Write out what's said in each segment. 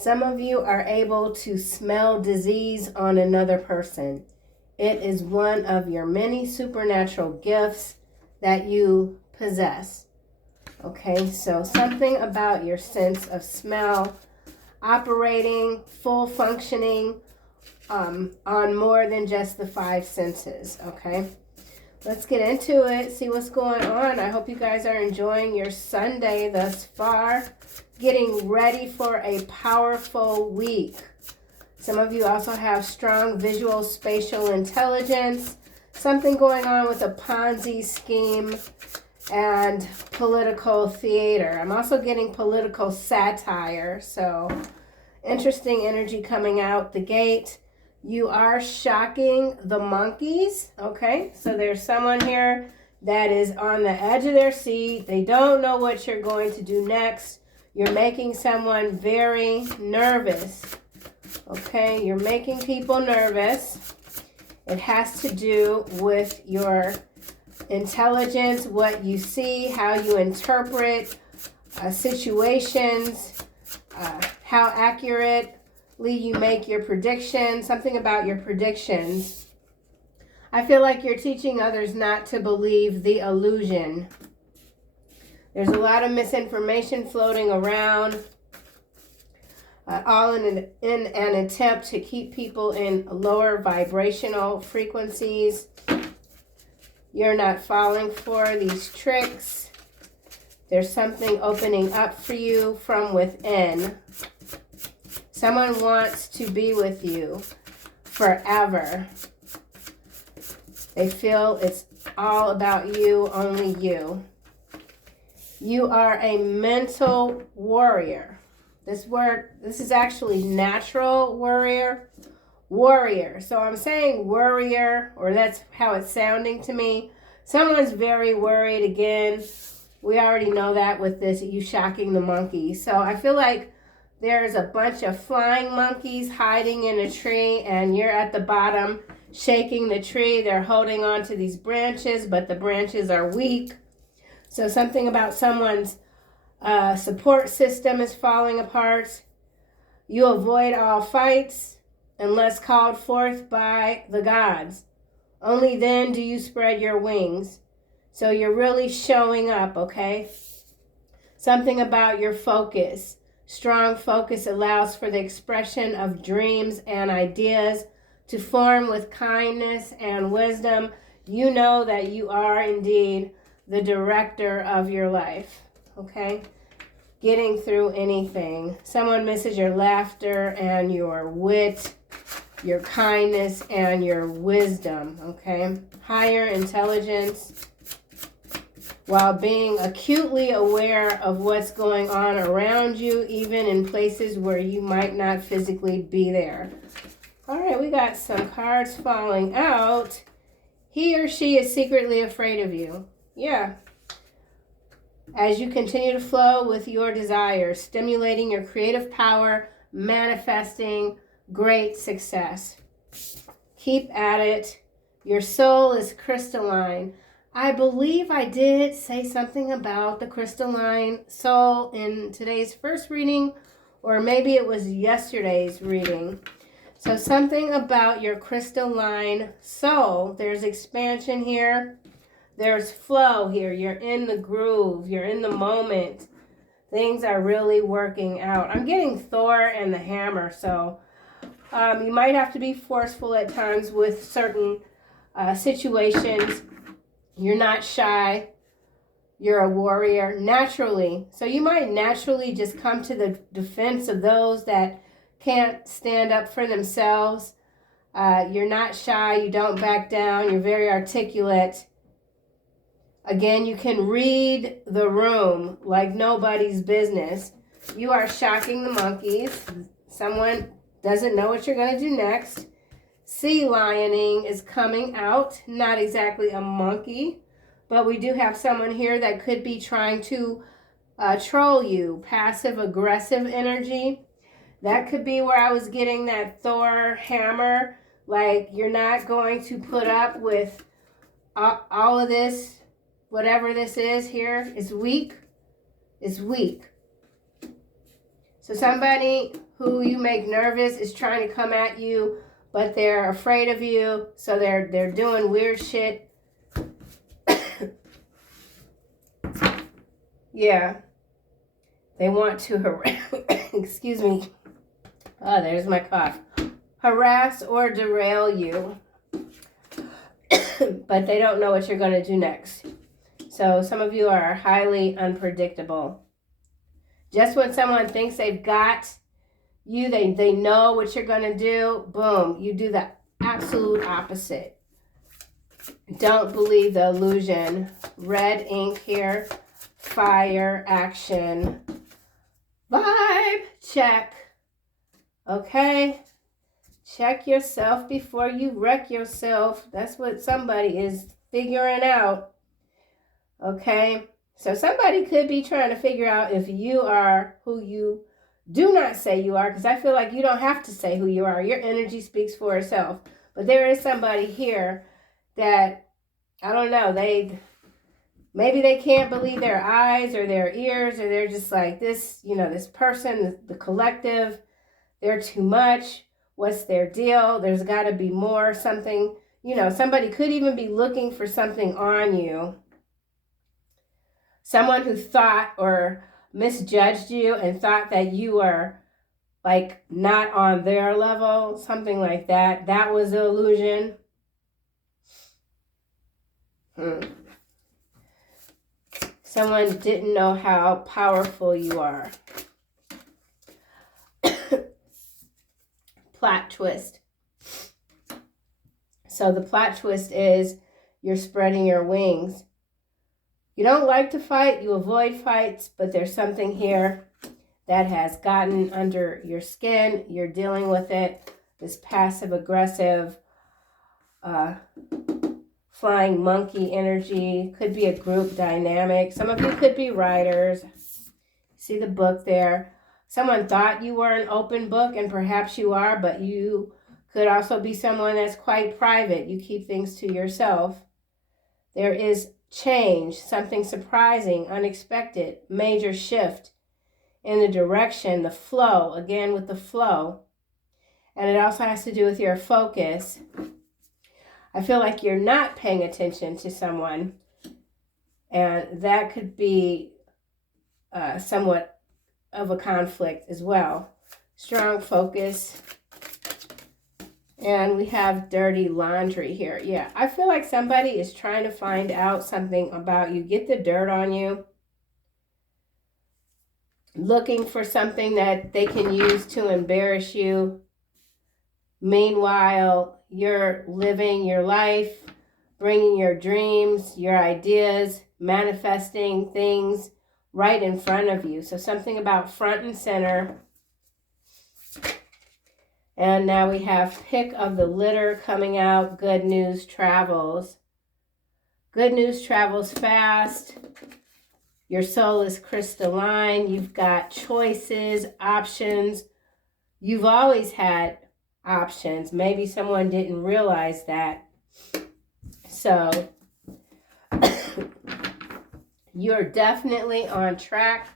Some of you are able to smell disease on another person. It is one of your many supernatural gifts that you possess. Okay, so something about your sense of smell operating, full functioning on more than just the 5 senses. Okay, let's get into it, see what's going on. I hope you guys are enjoying your Sunday thus far, getting ready for a powerful week. Some of you also have strong visual spatial intelligence, something going on with a Ponzi scheme and political theater. I'm also getting political satire, so interesting energy coming out the gate. You are shocking the monkeys, okay? So there's someone here that is on the edge of their seat. They don't know what you're going to do next. You're making someone very nervous, okay? You're making people nervous. It has to do with your intelligence, what you see, how you interpret situations, how accurately you make your predictions, something about your predictions. I feel like you're teaching others not to believe the illusion. There's a lot of misinformation floating around, all in an attempt to keep people in lower vibrational frequencies. You're not falling for these tricks. There's something opening up for you from within. Someone wants to be with you forever. They feel it's all about you, only you. You are a mental warrior. This is actually natural warrior. So I'm saying worrier, or that's how it's sounding to me. Someone's very worried again. We already know that with this, you shocking the monkey. So I feel like there's a bunch of flying monkeys hiding in a tree, and you're at the bottom shaking the tree. They're holding on to these branches, but the branches are weak. So something about someone's support system is falling apart. You avoid all fights unless called forth by the gods. Only then do you spread your wings. So you're really showing up, okay? Something about your focus. Strong focus allows for the expression of dreams and ideas to form with kindness and wisdom. You know that you are indeed the director of your life, okay? Getting through anything. Someone misses your laughter and your wit, your kindness and your wisdom, okay? Higher intelligence, while being acutely aware of what's going on around you, even in places where you might not physically be there. All right, we got some cards falling out. He or she is secretly afraid of you. Yeah. As you continue to flow with your desires, stimulating your creative power, manifesting great success. Keep at it. Your soul is crystalline. I believe I did say something about the crystalline soul in today's first reading, or maybe it was yesterday's reading. So something about your crystalline soul. There's expansion here. There's flow here. You're in the groove. You're in the moment. Things are really working out. I'm getting Thor and the hammer, so you might have to be forceful at times with certain situations. You're not shy. You're a warrior naturally. So you might naturally just come to the defense of those that can't stand up for themselves. You're not shy. You don't back down. You're very articulate. Again, you can read the room like nobody's business. You are shocking the monkeys. Someone doesn't know what you're going to do next. Sea lioning is coming out. Not exactly a monkey, but we do have someone here that could be trying to troll you. Passive aggressive energy. That could be where I was getting that Thor hammer. Like, you're not going to put up with all of this. Whatever this is here is weak. It's weak. So somebody who you make nervous is trying to come at you, but they're afraid of you, so they're doing weird shit. Yeah. They want to excuse me. Oh, there's my cough. Harass or derail you. But they don't know what you're going to do next. So some of you are highly unpredictable. Just when someone thinks they've got you, they know what you're going to do, boom, you do the absolute opposite. Don't believe the illusion. Red ink here. Fire, action, vibe, check. Okay? Check yourself before you wreck yourself. That's what somebody is figuring out. Okay? So somebody could be trying to figure out if you are who you do not say you are, because I feel like you don't have to say who you are. Your energy speaks for itself. But there is somebody here that, I don't know, maybe they can't believe their eyes or their ears, or they're just like, this, this person, the collective, they're too much. What's their deal? There's got to be more, something, somebody could even be looking for something on you. Someone who thought or misjudged you and thought that you were like not on their level, something like that. That was an illusion. Someone didn't know how powerful you are. Plot twist. So the plot twist is you're spreading your wings. You don't like to fight, you avoid fights, but there's something here that has gotten under your skin. You're dealing with it. This passive aggressive, flying monkey energy. Could be a group dynamic. Some of you could be writers. See the book there. Someone thought you were an open book, and perhaps you are, but you could also be someone that's quite private. You keep things to yourself. There is change, something surprising, unexpected, major shift in the direction, the flow, again with the flow. And it also has to do with your focus. I feel like you're not paying attention to someone, and that could be somewhat of a conflict as well. Strong focus. And we have dirty laundry here. Yeah, I feel like somebody is trying to find out something about you. Get the dirt on you. Looking for something that they can use to embarrass you. Meanwhile, you're living your life, bringing your dreams, your ideas, manifesting things right in front of you. So something about front and center. And now we have pick of the litter coming out. Good news travels. Good news travels fast. Your soul is crystalline. You've got choices, options. You've always had options. Maybe someone didn't realize that. So you're definitely on track.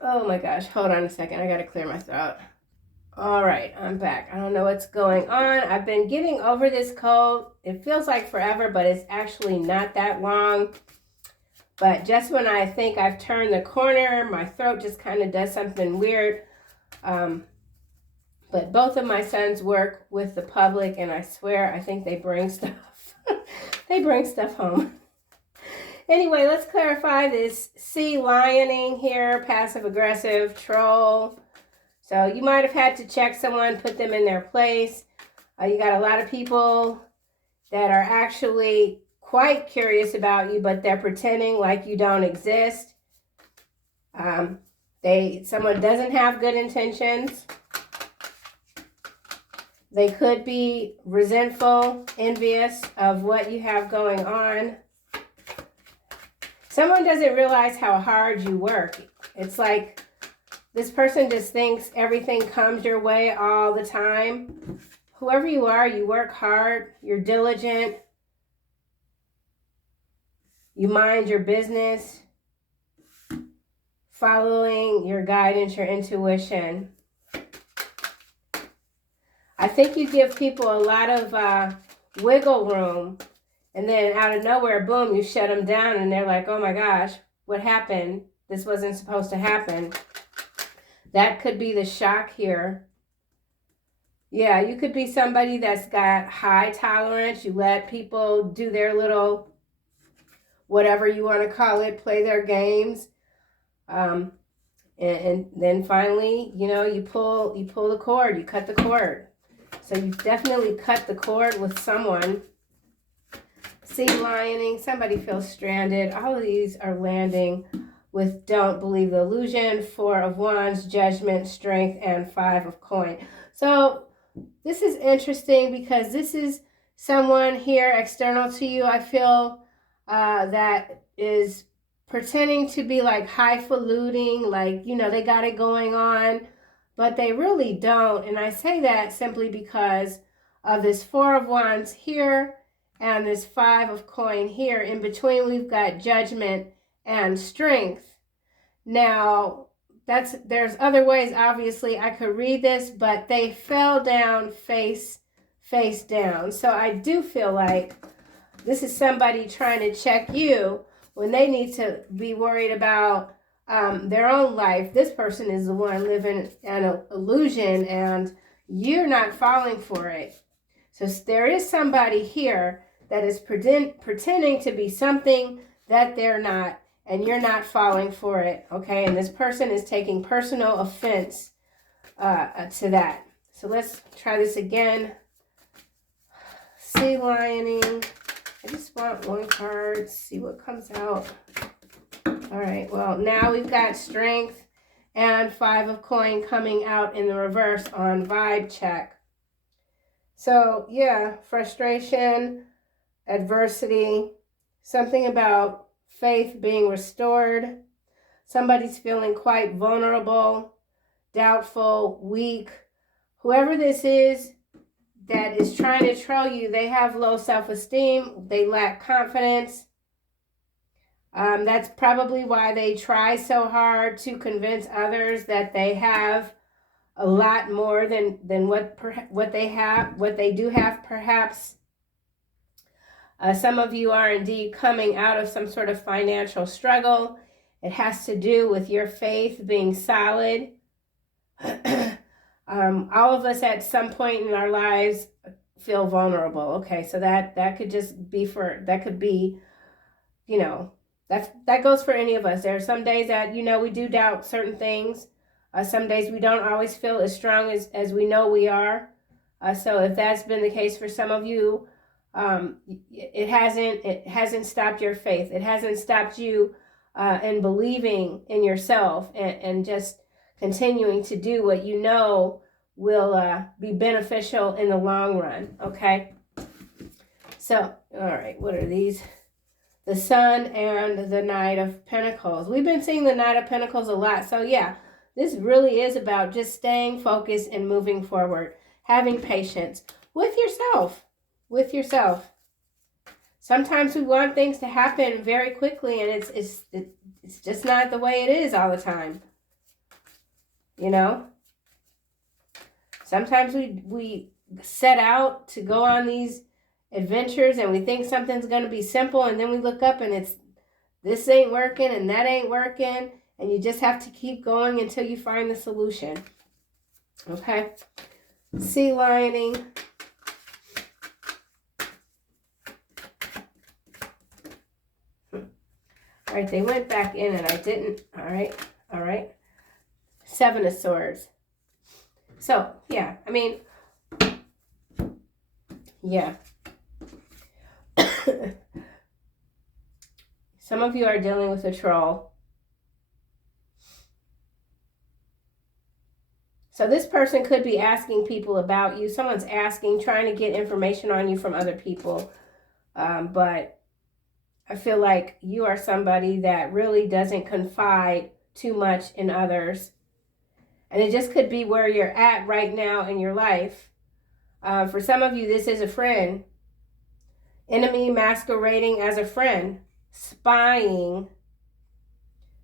Oh my gosh, hold on a second. I got to clear my throat. All right, I'm back. I don't know what's going on. I've been getting over this cold. It feels like forever, but it's actually not that long. But just when I think I've turned the corner, my throat just kind of does something weird. But both of my sons work with the public, and I swear, I think they bring stuff. They bring stuff home. Anyway, let's clarify this sea lioning here, passive aggressive, troll. So you might have had to check someone, put them in their place. You got a lot of people that are actually quite curious about you, but they're pretending like you don't exist. Someone doesn't have good intentions. They could be resentful, envious of what you have going on. Someone doesn't realize how hard you work. It's like this person just thinks everything comes your way all the time. Whoever you are, you work hard, you're diligent, you mind your business, following your guidance, your intuition. I think you give people a lot of wiggle room, and then out of nowhere, boom, you shut them down, and they're like, oh my gosh, what happened? This wasn't supposed to happen. That could be the shock here. Yeah, you could be somebody that's got high tolerance. You let people do their little, whatever you want to call it, play their games. And then finally, you know, you pull the cord, you cut the cord. So you definitely cut the cord with someone. Sea lioning, somebody feels stranded. All of these are landing with don't believe the illusion, 4 of Wands, judgment, strength, and 5 of coin. So this is interesting because this is someone here external to you. I feel that is pretending to be like highfalutin, like, you know, they got it going on, but they really don't. And I say that simply because of this 4 of Wands here and this 5 of coin here. In between, we've got judgment and strength. Now, there's other ways, obviously, I could read this, but they fell down face down. So I do feel like this is somebody trying to check you when they need to be worried about their own life. This person is the one living an illusion, and you're not falling for it. So there is somebody here that is pretending to be something that they're not, and you're not falling for it, okay? And this person is taking personal offense to that. So let's try this again. Sea lioning. I just want one card, see what comes out. All right, well, now we've got strength and 5 of coin coming out in the reverse on vibe check. So, yeah, frustration, adversity, something about faith being restored. Somebody's feeling quite vulnerable, doubtful, weak. Whoever this is that is trying to troll you, they have low self-esteem. They lack confidence. That's probably why they try so hard to convince others that they have a lot more than what they do have, perhaps. Some of you are indeed coming out of some sort of financial struggle. It has to do with your faith being solid. All of us at some point in our lives feel vulnerable. Okay, so that could just be that could be, you know, that goes for any of us. There are some days that, you know, we do doubt certain things. Some days we don't always feel as strong as we know we are. So if that's been the case for some of you, it hasn't stopped your faith. It hasn't stopped you in believing in yourself and just continuing to do what you know will be beneficial in the long run, okay? So, all right, what are these? The Sun and the Knight of Pentacles. We've been seeing the Knight of Pentacles a lot. So, yeah, this really is about just staying focused and moving forward, having patience with yourself. Sometimes we want things to happen very quickly, and it's just not the way it is all the time. You know? Sometimes we set out to go on these adventures and we think something's going to be simple, and then we look up and this ain't working and that ain't working, and you just have to keep going until you find the solution. Okay? Sea lioning. All right, they went back in and I didn't. All right. 7 of Swords. So, yeah, I mean, yeah. Some of you are dealing with a troll. So this person could be asking people about you. Someone's asking, trying to get information on you from other people. But I feel like you are somebody that really doesn't confide too much in others. And it just could be where you're at right now in your life. For some of you, this is a friend. Enemy masquerading as a friend. Spying.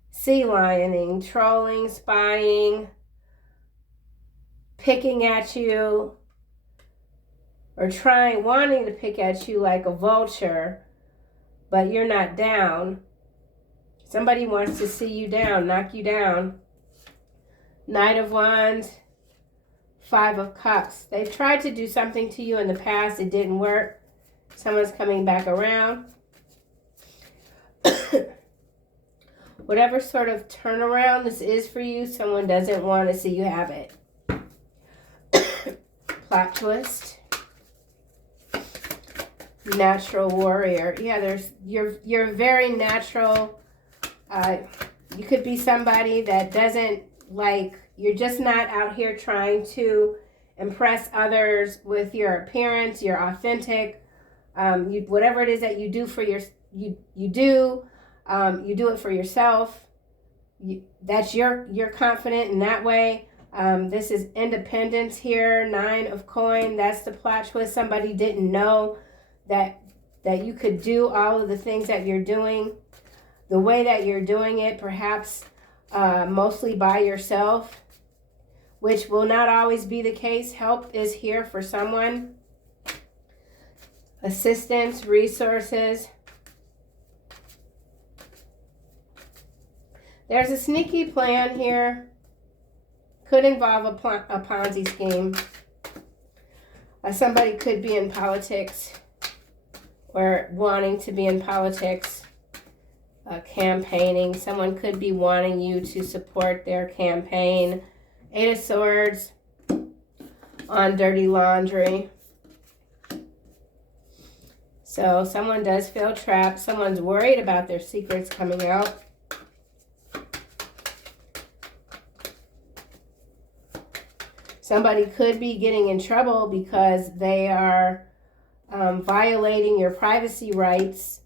Sea lioning. Trolling. Spying. Picking at you. or wanting to pick at you like a vulture, but you're not down. Somebody wants to see you down, knock you down. Knight of Wands, Five of Cups. They've tried to do something to you in the past. It didn't work. Someone's coming back around. Whatever sort of turnaround this is for you, someone doesn't want to see you have it. Plot twist. Natural warrior. Yeah, you're very natural. You could be somebody that doesn't like, you're just not out here trying to impress others with your appearance. You're authentic. Whatever it is that you do for you do it for yourself. You're confident in that way. This is independence here. 9 of coin. That's the plot twist. Somebody didn't know that you could do all of the things that you're doing the way that you're doing it, perhaps mostly by yourself, which will not always be the case. Help is here for someone. Assistance, resources. There's a sneaky plan here. Could involve a Ponzi scheme. Somebody could be in politics or wanting to be in politics, campaigning. Someone could be wanting you to support their campaign. 8 of Swords on dirty laundry. So someone does feel trapped. Someone's worried about their secrets coming out. Somebody could be getting in trouble because they are violating your privacy rights,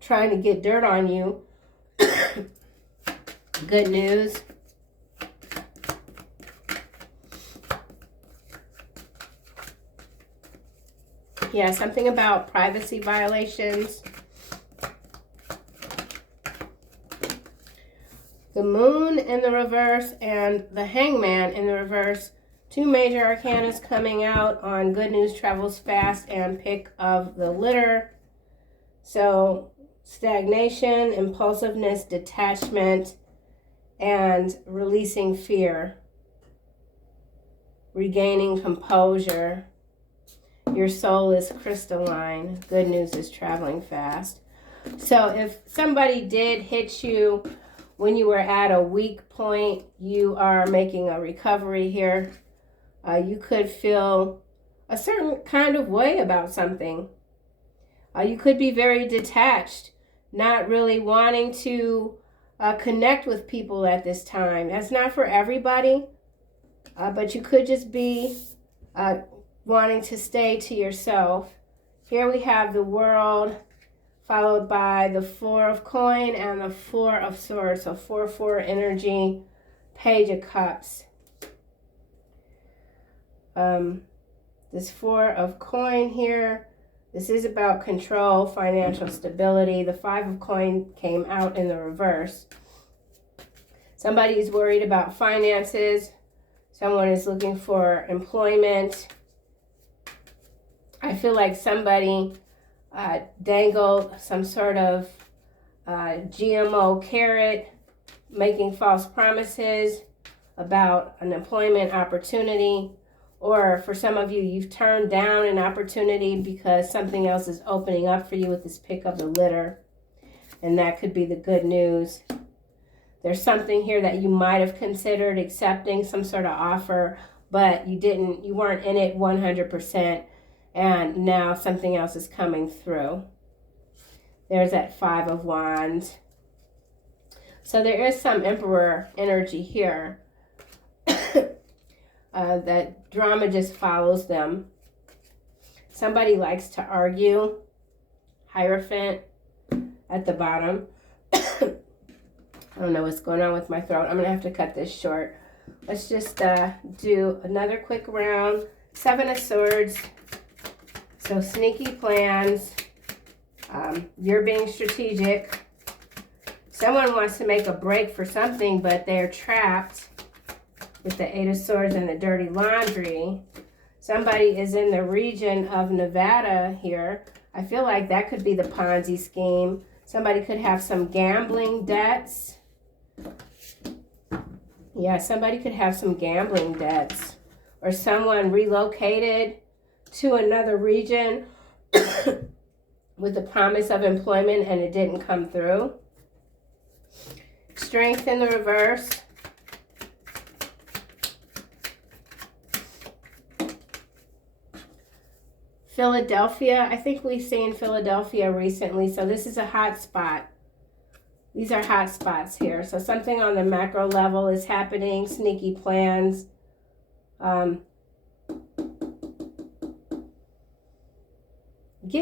trying to get dirt on you. Good news. Yeah, something about privacy violations. The Moon in the reverse and the Hangman in the reverse. 2 major arcanas coming out on Good News Travels Fast and Pick of the Litter. So stagnation, impulsiveness, detachment, and releasing fear. Regaining composure. Your soul is crystalline. Good news is traveling fast. So if somebody did hit you when you were at a weak point, you are making a recovery here. You could feel a certain kind of way about something. You could be very detached, not really wanting to connect with people at this time. That's not for everybody, but you could just be wanting to stay to yourself. Here we have the World, followed by the 4 of coin and the 4 of swords. So 4-4 energy, Page of Cups. This 4 of coin here, this is about control, financial stability. The 5 of coin came out in the reverse. Somebody is worried about finances. Someone is looking for employment. I feel like somebody dangled some sort of GMO carrot, making false promises about an employment opportunity. Or for some of you, you've turned down an opportunity because something else is opening up for you with this Pick of the Litter. And that could be the good news. There's something here that you might have considered accepting, some sort of offer, but you weren't in it 100%. And now something else is coming through. There's that 5 of Wands. So there is some Emperor energy here. That drama just follows them. Somebody likes to argue. Hierophant at the bottom. I don't know what's going on with my throat. I'm going to have to cut this short. Let's just do another quick round. 7 of Swords. So sneaky plans. You're being strategic. Someone wants to make a break for something, but they're trapped with the 8 of Swords and the dirty laundry. Somebody is in the region of Nevada here. I feel like that could be the Ponzi scheme. Somebody could have some gambling debts. Yeah, somebody could have some gambling debts. Or someone relocated to another region with the promise of employment and it didn't come through. Strength in the reverse. Philadelphia. I think we've seen Philadelphia recently, so this is a hot spot. These are hot spots here. So something on the macro level is happening, sneaky plans. Getting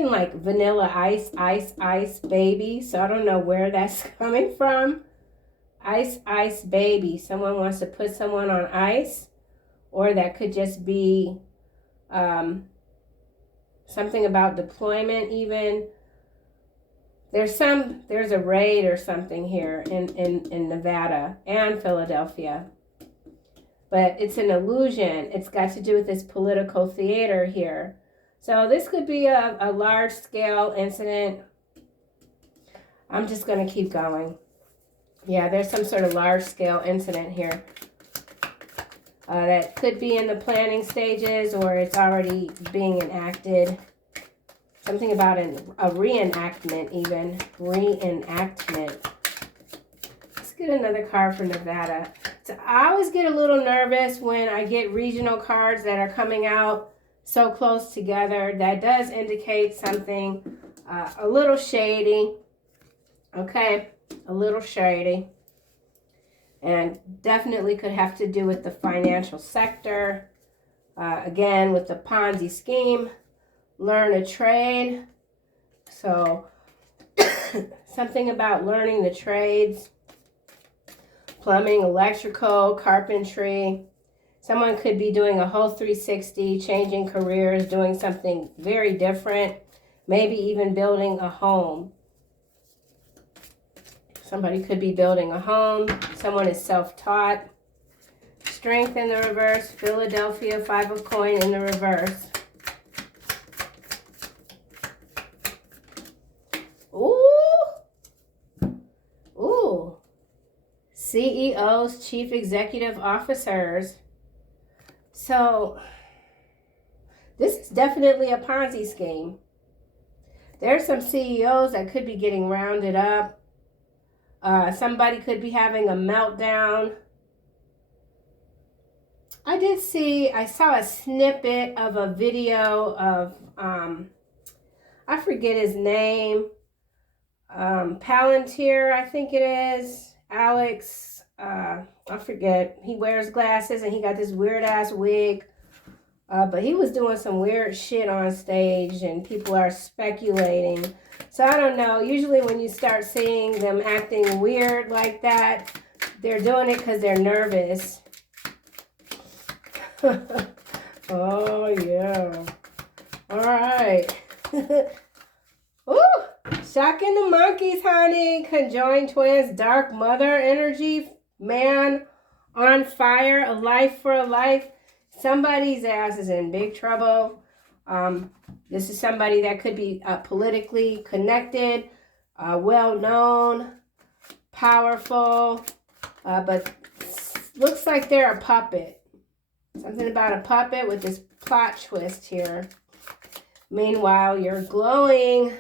like vanilla ice, baby. So I don't know where that's coming from. Ice, baby. Someone wants to put someone on ice. Or that could just be something about deployment even. There's a raid or something here in Nevada and Philadelphia. But it's an illusion. It's got to do with this political theater here. So this could be a large-scale incident. I'm just going to keep going. Yeah, there's some sort of large-scale incident here. That could be in the planning stages or it's already being enacted. Something about a reenactment even. Reenactment. Let's get another card for Nevada. So I always get a little nervous when I get regional cards that are coming out so close together. That does indicate something a little shady. Okay, a little shady. And definitely could have to do with the financial sector. Again, with the Ponzi scheme. Learn a trade. So something about learning the trades. Plumbing, electrical, carpentry. Someone could be doing a whole 360, changing careers, doing something very different. Maybe even building a home. Somebody could be building a home. Someone is self-taught. Strength in the reverse. Philadelphia, 5 of coin in the reverse. Ooh. CEOs, chief executive officers. So, this is definitely a Ponzi scheme. There's some CEOs that could be getting rounded up. Somebody could be having a meltdown. I saw a snippet of a video of, I forget his name, Palantir, I think it is, Alex, I forget. He wears glasses and he got this weird ass wig. But he was doing some weird shit on stage and people are speculating. So I don't know. Usually when you start seeing them acting weird like that, they're doing it because they're nervous. Oh, yeah. All right. Ooh, shocking the monkeys, honey. Conjoined twins, dark mother energy, man on fire, a life for a life. Somebody's ass is in big trouble. This is somebody that could be politically connected, well-known, powerful, but looks like they're a puppet. Something about a puppet with this plot twist here. Meanwhile, you're glowing.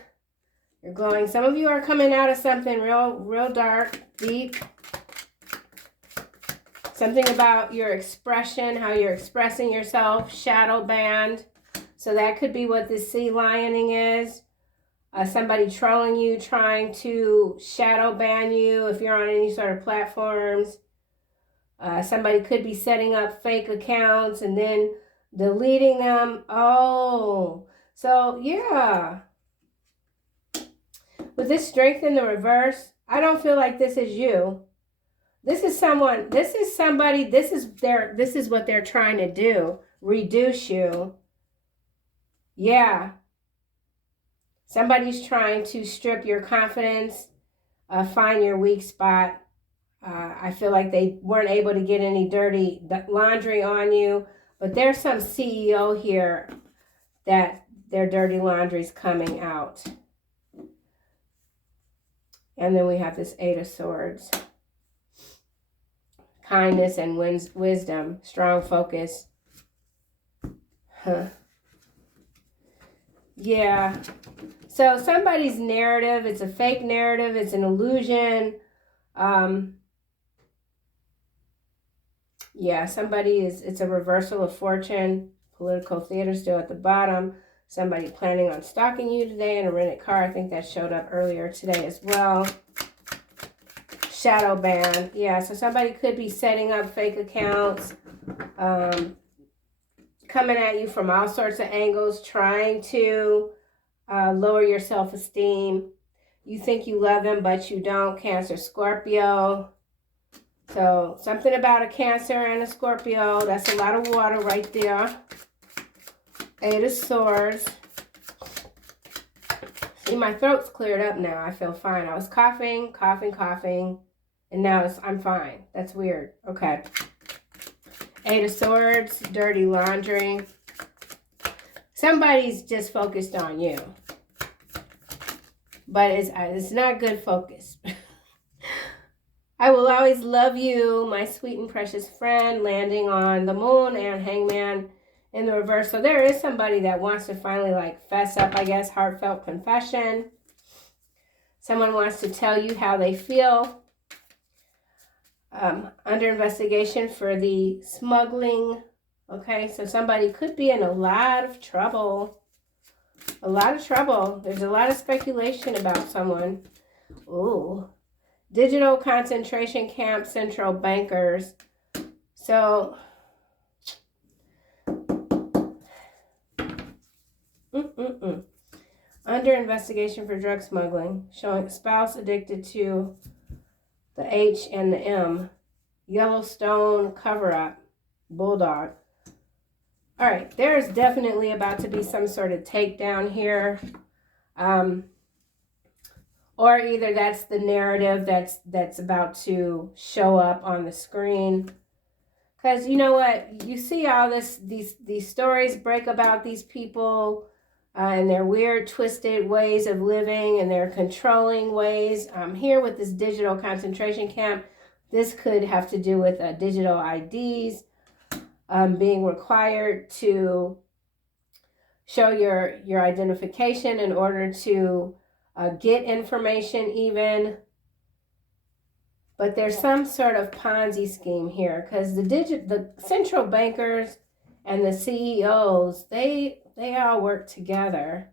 You're glowing. Some of you are coming out of something real dark, deep. Something about your expression, how you're expressing yourself, shadow banned. So that could be what this sea lioning is. Somebody trolling you, trying to shadow ban you if you're on any sort of platforms. Somebody could be setting up fake accounts and then deleting them. Oh, so yeah. With this strength in the reverse, I don't feel like this is you. This is someone, this is somebody, this is what they're trying to do. Reduce you. Yeah. Somebody's trying to strip your confidence, find your weak spot. I feel like they weren't able to get any dirty laundry on you. But there's some CEO here that their dirty laundry's coming out. And then we have this Eight of Swords. Kindness and wisdom. Strong focus. Huh. Yeah. So somebody's narrative, it's a fake narrative, it's an illusion. Yeah, it's a reversal of fortune. Political theater still at the bottom. Somebody planning on stalking you today in a rented car. I think that showed up earlier today as well. Shadow ban. Yeah, so somebody could be setting up fake accounts. Coming at you from all sorts of angles. Trying to lower your self-esteem. You think you love them, but you don't. Cancer, Scorpio. So something about a Cancer and a Scorpio. That's a lot of water right there. Eight of Swords. See, my throat's cleared up now. I feel fine. I was coughing, and now I'm fine. That's weird. Okay. Eight of Swords, dirty laundry. Somebody's just focused on you. But it's not good focus. I will always love you, my sweet and precious friend, landing on the Moon and Hangman in the reverse. So there is somebody that wants to finally like fess up, I guess, heartfelt confession. Someone wants to tell you how they feel. Under investigation for the smuggling. Okay, so somebody could be in a lot of trouble. A lot of trouble. There's a lot of speculation about someone. Ooh. Digital concentration camp, central bankers. So, under investigation for drug smuggling, showing spouse addicted to the H and the M. Yellowstone cover-up. Bulldog. All right, there's definitely about to be some sort of takedown here. Or either that's the narrative that's about to show up on the screen. Because you know what? You see all these stories break about these people and their weird, twisted ways of living and their controlling ways. Here with this digital concentration camp, this could have to do with digital IDs being required to show your identification in order to get information even. But there's some sort of Ponzi scheme here because the central bankers and the CEOs, they all work together.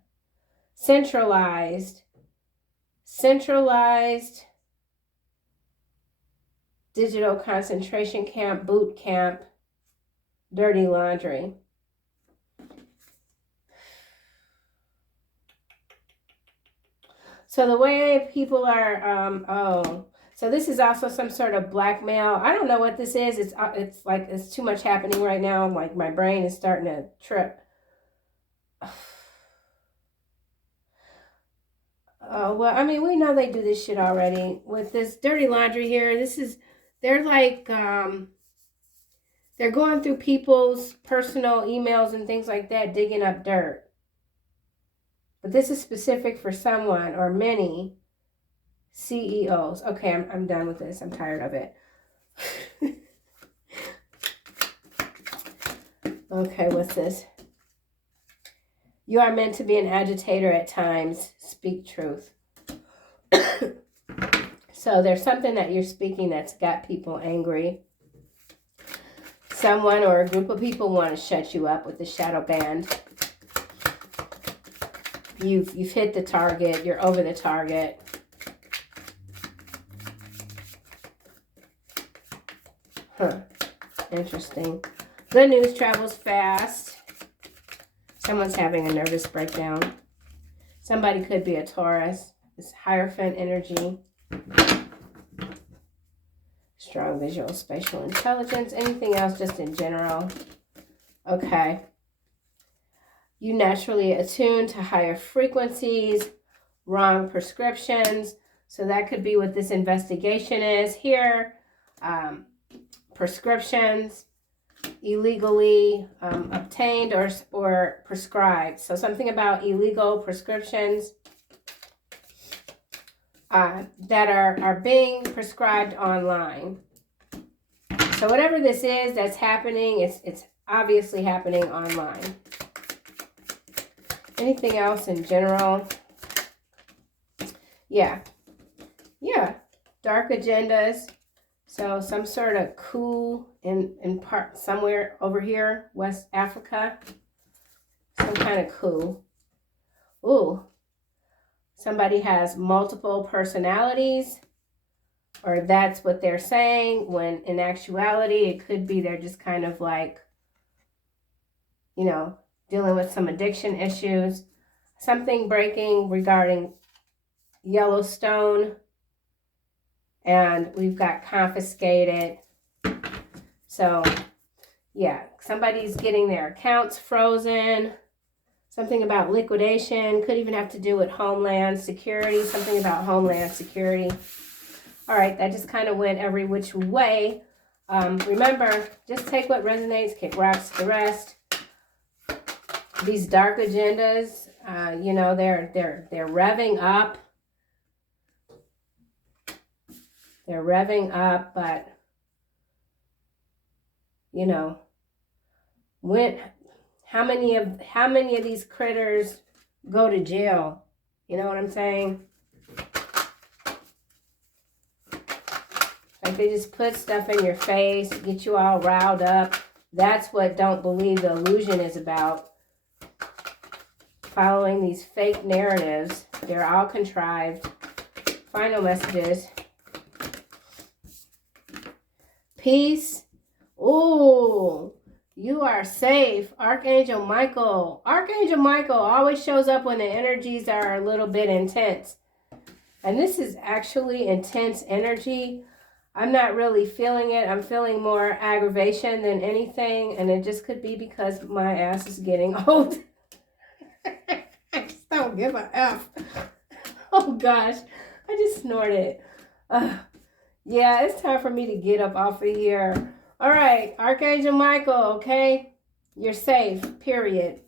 Centralized digital concentration camp, boot camp, dirty laundry. So the way people are, so this is also some sort of blackmail. I don't know what this is. It's like it's too much happening right now. Like my brain is starting to trip. Oh, well, I mean, we know they do this shit already. With this dirty laundry here, they're like, they're going through people's personal emails and things like that, digging up dirt. But this is specific for someone or many CEOs. Okay, I'm done with this. I'm tired of it. Okay, what's this? You are meant to be an agitator at times. Speak truth. So there's something that you're speaking that's got people angry. Someone or a group of people want to shut you up with the shadow band. You've hit the target. You're over the target. Huh. Interesting. Good news travels fast. Someone's having a nervous breakdown. Somebody could be a Taurus. This Hierophant energy. Strong visual spatial intelligence. Anything else just in general? Okay. You naturally attune to higher frequencies. Wrong prescriptions. So that could be what this investigation is here. Prescriptions. illegally obtained or prescribed. So something about illegal prescriptions that are being prescribed online. So whatever this is that's happening, it's obviously happening online. Anything else in general? Yeah. Dark agendas. So some sort of coup in part somewhere over here, West Africa. Some kind of coup. Ooh. Somebody has multiple personalities, or that's what they're saying, when in actuality it could be they're just kind of like, you know, dealing with some addiction issues. Something breaking regarding Yellowstone. And we've got confiscated. So, yeah, somebody's getting their accounts frozen. Something about liquidation. Could even have to do with Homeland Security. Something about Homeland Security. All right, that just kind of went every which way. Remember, just take what resonates, kick rocks to the rest. These dark agendas, you know, they're revving up. They're revving up, but, you know, how many of these critters go to jail? You know what I'm saying? Like they just put stuff in your face, get you all riled up. That's what Don't Believe the Illusion is about. Following these fake narratives. They're all contrived. Final messages. Peace. Ooh, you are safe. Archangel Michael. Archangel Michael always shows up when the energies are a little bit intense. And this is actually intense energy. I'm not really feeling it. I'm feeling more aggravation than anything. And it just could be because my ass is getting old. I just don't give a F. Oh gosh, I just snorted. Yeah, it's time for me to get up off of here. All right, Archangel Michael, okay? You're safe, period.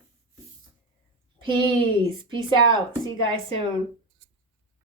Peace. Peace out. See you guys soon.